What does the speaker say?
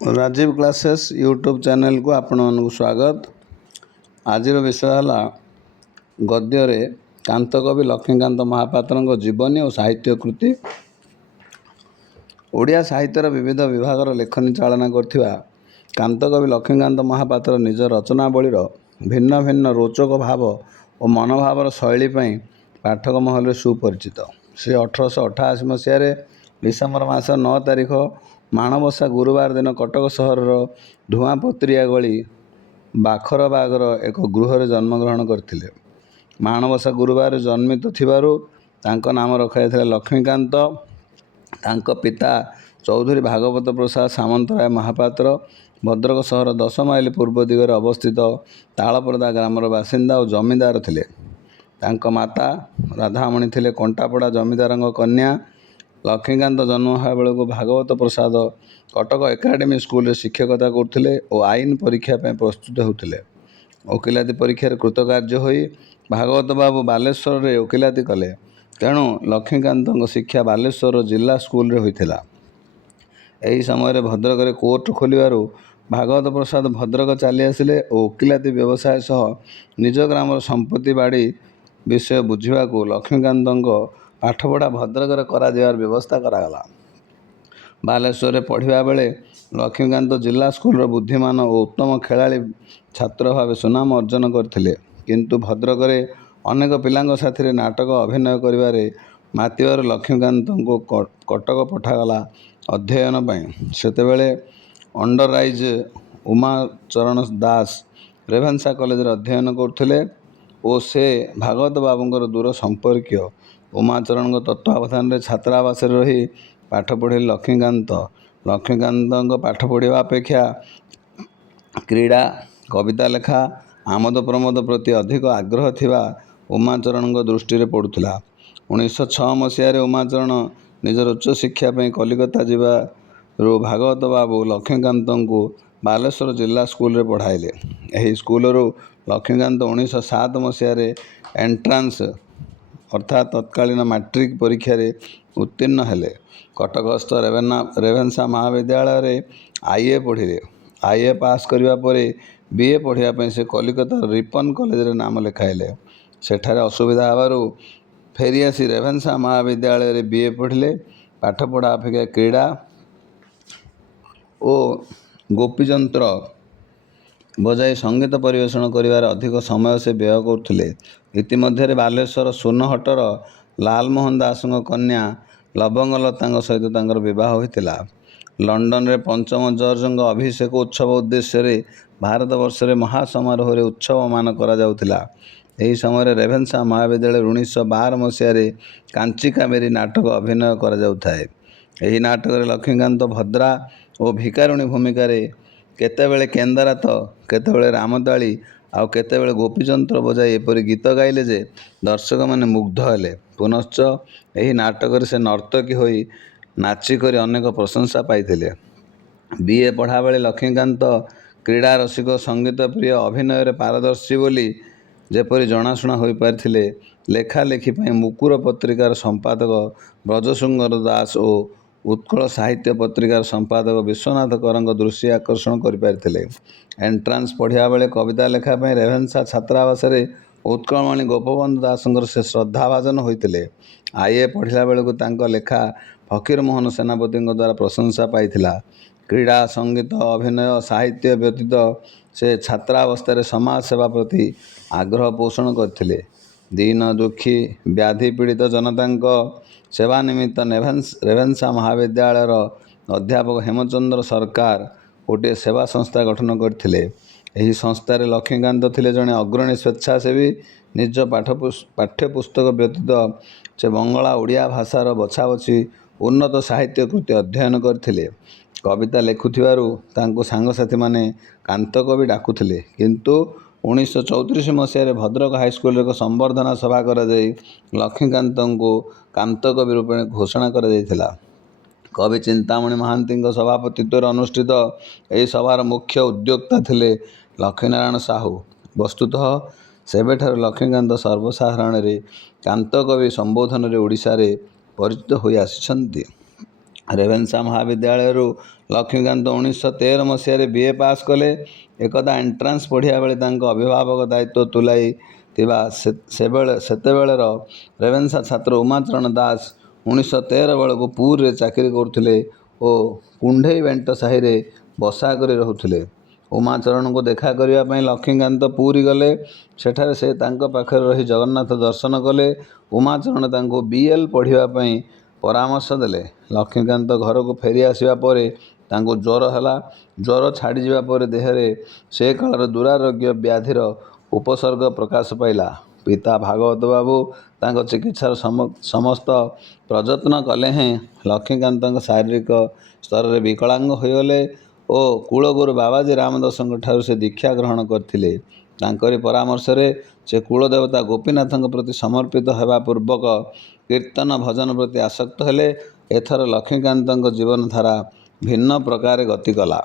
Rajiv classes YouTube channel को आपण मानक स्वागत। आज विषय है गद्य कांत कवि लक्ष्मीकांत महापात्र जीवनी और साहित्य कृति। ओडिया साहित्यर विविध विभाग लेखनी चालना करथिबा कांत कवि लक्ष्मीकांत महापात्र निज रचनावलीर भिन्न भिन्न रोचक भाव और मनोभावर शैली पाठक महल सुपरिचित। से 1888 मसीह डिसेम्बर मास 9 तारिख माणबसा गुरुवार दिन कटक सहर धुआपत्रिया गली बाखरबागर एक गृह जन्मग्रहण करथिले। माणबसा गुरुवार जन्मित थिबारु तांको नाम रखाଯାଇଥିଲା लक्ष्मीकांत। तांको पिता चौधरी भागवत प्रसाद सामंतराय महापात्र भद्रक सहर 10 माइल पूर्व दिगरे अवस्थित तालपरदा ग्रामर बासिंदा और जमीदार थिले। तांको माता राधामणि थिले कंटापड़ा जमीदारंग कन्या। लक्ष्मीकांत जन्म होगा बेलू भागवत प्रसाद कटक एकाडेमी स्कूल शिक्षकता करते और आईन परीक्षा प्रस्तुत होते। वकिलाती परीक्षा कृतकार्य हो भागवत बाबू बालेश्वर में वकिलाती कले। तेणु लक्ष्मीकांत शिक्षा बालेश्वर जिला स्कूल होता। यही समय भद्रक कोर्ट खोलू भागवत प्रसाद भद्रक चली आसिले और वकिलाती व्यवसाय सह निज ग्राम संपत्ति बाड़ी विषय बुझा लक्ष्मीकांत पाठपढ़ा भद्रक करा व्यवस्था करागला। बालेश्वर पढ़ा बेले लक्ष्मीकांत जिला स्कूल बुद्धिमान और उत्तम खेलाड़ी छात्र भाव सुनाम अर्जन करते। किंतु भद्रक अनेक पिलांग साथी नाटक अभिनय करिबारे मातिबार लक्ष्मीकांत को कटक पठागला अध्ययन पाई। सेतेबेले अंडरराइज उमाचरण दास रेभेन्सा कॉलेज अध्ययन करते और से भागवत बाबूंर दूर संपर्कीय उमाचरण तत्वावधान में छात्रावास रही पाठ पढ़े लक्ष्मीकांत। लक्ष्मीकांत पाठ पढ़ा अपेक्षा क्रीड़ा कविता लेखा आमोद प्रमोद प्रति अधिक आग्रह थिबा उमाचरण दृष्टि पड़ुला। 1906 मसीह उमाचरण निजर उच्च शिक्षा कलिकता जावारू भागवत बाबू लक्ष्मीकांत को बालेश्वर जिला स्कूल पढ़ाइले। यही स्कूल लक्ष्मीकांत 1907 मसीह एंट्रांस अर्थात तत्कालीन मैट्रिक परीक्षा उत्तीर्ण हेले। कटकस्थ रेभेन्सा महाविद्यालय आईए पढ़िले। आईए पास करिबा परे बीए पढ़ापी से कलिकता रिपन कॉलेज नाम लिखाइले। सेठारे असुविधा हबारू फेरी आसी रेभेन्सा महाविद्यालय बीए पढ़िले। पाठपढ़ा अपेक्षा क्रीड़ा और गोपीयंत्र बजाय संगीत परिवेषण करिबार अधिक समय से व्यय करथिले। इतिमध्य बालेश्वर सोनहटर लालमोहन दास कन्या लवंगलता सहित बह होता। लंडन में पंचम जॉर्ज अभिषेक उत्सव उद्देश्य भारत वर्ष में महासमारोह उत्सव मान करा। यही समय रेभेन्सा महाविद्यालय 1912 मसीह कांची कामेरी नाटक अभिनय कर नाटक लक्ष्मीकांत भद्रा और भिकारुणी भूमिका केतेबेले केंदरात केतेबेले रामताली आउ केतेबेले गोपीचंद्र बजाई एपरी गीत गाइले जे दर्शक माने मुग्ध हेले। पुनश्च यही नाटक से नर्तकी होई नाचिक अनेक प्रशंसा पाइथिले। बीए पढ़ा बेले लक्ष्मीकांत क्रीड़ा रसिक संगीत प्रिय अभिनय पारदर्शी बोली जेपरी जनाशुना हो पारिथिले। लेखालेखी मुकुर पत्रिकार संपादक ब्रजसुंदर दास और उत्कल साहित्य पत्रिकार संपादक विश्वनाथ करंग दृष्टि आकर्षण करें। एंट्रांस पढ़ा बेले कविता लेखापी रेभेन्सा छात्रावास उत्कलमणि गोपबंधु दास से श्रद्धाभाजन होते। आईए पढ़ला बेलू लेखा फकीरमोहन सेनापति द्वारा प्रशंसा पाई। क्रीड़ा संगीत अभिनय साहित्य व्यतीत से छात्रावस्था समाज सेवा प्रति आग्रह पोषण करते। दीन दुखी व्याधि पीड़ित जनता सेवा निमित्त रेभेन्सा महाविद्यालयर अध्यापक हेमचंद्र सरकार गोटे सेवा संस्था गठन करते। यही संस्थार लक्ष्मीकांत थिले जड़े अग्रणी स्वेच्छासेवी। निज पाठ्यपुस्तक व्यतीत से बंगला ओडिया भाषार बछा बछी उन्नत साहित्य कृति अध्ययन करते। कविता लेखुथिबारु तांको सांगसाथी माने कांत कवि डाकुथिले। किंतु 1934 मसीह भद्रक हाईस्कूल एक संबर्धना सभा कर लक्ष्मीकांत को कांत कवि रूप में घोषणा कर कवि चिंतामणि महांती सभापतित्व अनुष्ठित यह सभार मुख्य उद्योक्ता थिले लक्ष्मीनारायण साहू। वस्तुतः सेबेठार लक्ष्मीकांत सर्वसाधारण कांत कवि संबोधन ओडिशा रे परिचित हो आसिछन्ति। ରେଭେନ୍ସା ମହାବିଦ୍ୟାଳୟରୁ ଲକ୍ଷ୍ମୀକାନ୍ତ 1913 ମସିହାରେ BA ପାସ୍ କଲେ। ଏକଦା ଏଣ୍ଟ୍ରାନ୍ସ ପଢ଼ିବା ବେଳେ ତାଙ୍କ ଅଭିଭାବକ ଦାୟିତ୍ୱ ତୁଲାଇ ଥିବା ସେତେବେଳର ରେଭେନ୍ସା ଛାତ୍ର ଉମାଚରଣ ଦାସ 1913 ବେଳକୁ ପୁରୀରେ ଚାକିରି କରୁଥିଲେ ଓ କୁଣ୍ଢେଇ ବେଣ୍ଟ ସାହିରେ ବସା କରି ରହୁଥିଲେ। ଉମାଚରଣଙ୍କୁ ଦେଖା କରିବା ପାଇଁ ଲକ୍ଷ୍ମୀକାନ୍ତ ପୁରୀ ଗଲେ। ସେଠାରେ ସେ ତାଙ୍କ ପାଖରେ ରହି ଜଗନ୍ନାଥ ଦର୍ଶନ କଲେ। ଉମାଚରଣ ତାଙ୍କୁ BL ପଢ଼ିବା ପାଇଁ ପରାମର୍ଶ ଦେଲେ। ଲକ୍ଷ୍ମୀକାନ୍ତ ଘରକୁ ଫେରି ଆସିବା ପରେ ତାଙ୍କୁ ଜ୍ୱର ହେଲା। ଜ୍ୱର ଛାଡ଼ିଯିବା ପରେ ଦେହରେ ସେ କାଳର ଦୁରାରୋଗ୍ୟ ବ୍ୟାଧିର ଉପସର୍ଗ ପ୍ରକାଶ ପାଇଲା। ପିତା ଭାଗବତ ବାବୁ ତାଙ୍କ ଚିକିତ୍ସାର ସମସ୍ତ ପ୍ରଯତ୍ନ କଲେ ହେଁ ଲକ୍ଷ୍ମୀକାନ୍ତଙ୍କ ଶାରୀରିକ ସ୍ତରରେ ବିକଳାଙ୍ଗ ହୋଇଗଲେ ଓ କୁଳଗୁରୁ ବାବାଜୀ ରାମଦାସଙ୍କ ଠାରୁ ସେ ଦୀକ୍ଷା ଗ୍ରହଣ କରିଥିଲେ। ତାଙ୍କରି ପରାମର୍ଶରେ ସେ କୁଳଦେବତା ଗୋପୀନାଥଙ୍କ ପ୍ରତି ସମର୍ପିତ ହେବା ପୂର୍ବକ କୀର୍ତ୍ତନ ଭଜନ ପ୍ରତି ଆସକ୍ତ ହେଲେ। ଏଥର ଲକ୍ଷ୍ମୀକାନ୍ତଙ୍କ ଜୀବନଧାରା ଭିନ୍ନ ପ୍ରକାରେ ଗତି କଲା।